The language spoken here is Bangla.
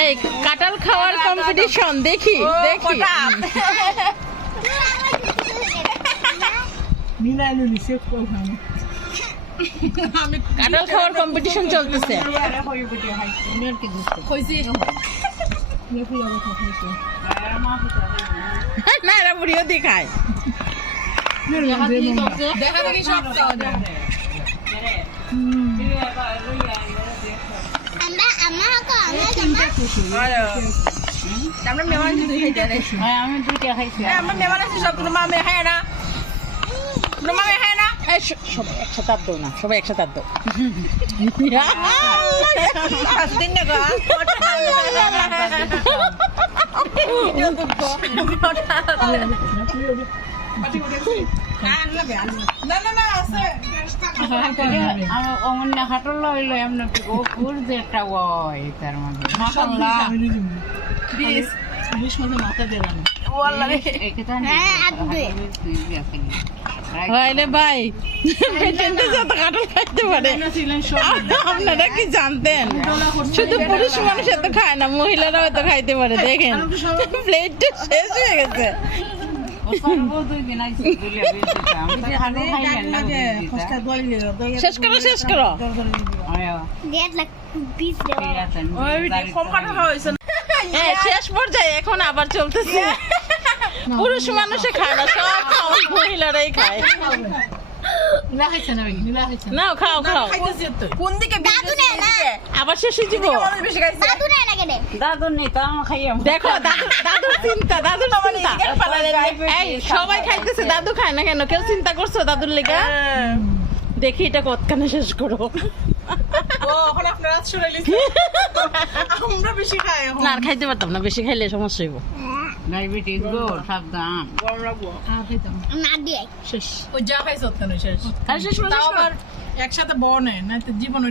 এই কাঁঠাল খাওয়ার কম্পিটিশন দেখি দেখি কাঁঠাল খাওয়ার কম্পিটিশন চলতেছে না এরা বুড়িও দিয়ে খায় আমরা মেহমান আমি দুইটা খাইছি আমার মেহমান আছে সব কোনো মামে খায় না কোনো মামে খায় না সবাই একসাথে আর দো না সবাই একসাথে আর দো দিন না গো অমন্য হাটল লইলো এমন গোপুর যে একটা ওই তার মধ্যে মাশাআল্লাহ বিশ মধ্যে মাথা দিলাম রে ভাই যত কাঁঠাল খাইতে পারে আপনারা কি জানতেন শুধু পুরুষ মানুষ এত খায় না মহিলারাও এত খাইতে পারে দেখেন প্লেটটা শেষ হয়ে গেছে শেষ করো শেষ করো হ্যাঁ শেষ পর্যায়ে এখন আবার চলতেছে পুরুষ মানুষে খায় না সব মহিলারাই খায় নাও খাও খাও কোন দিকে আবার শেষ হয়ে যাবো দাদু নেই তো আমার খাইয়া দেখো দাদুর চিন্তা এই সবাই খাইতেছে দাদু খায় না কেন কেউ চিন্তা করছো দাদুর লেগে দেখি এটা কতখানে শেষ করো আমরা বেশি খাই না আর খাইতে পারতাম না বেশি খাইলে সমস্যা হইব ডায়াবেটিস গো সাবধান শেষ ওই যা খাইছ শেষ একসাথে বড় নেই না জীবন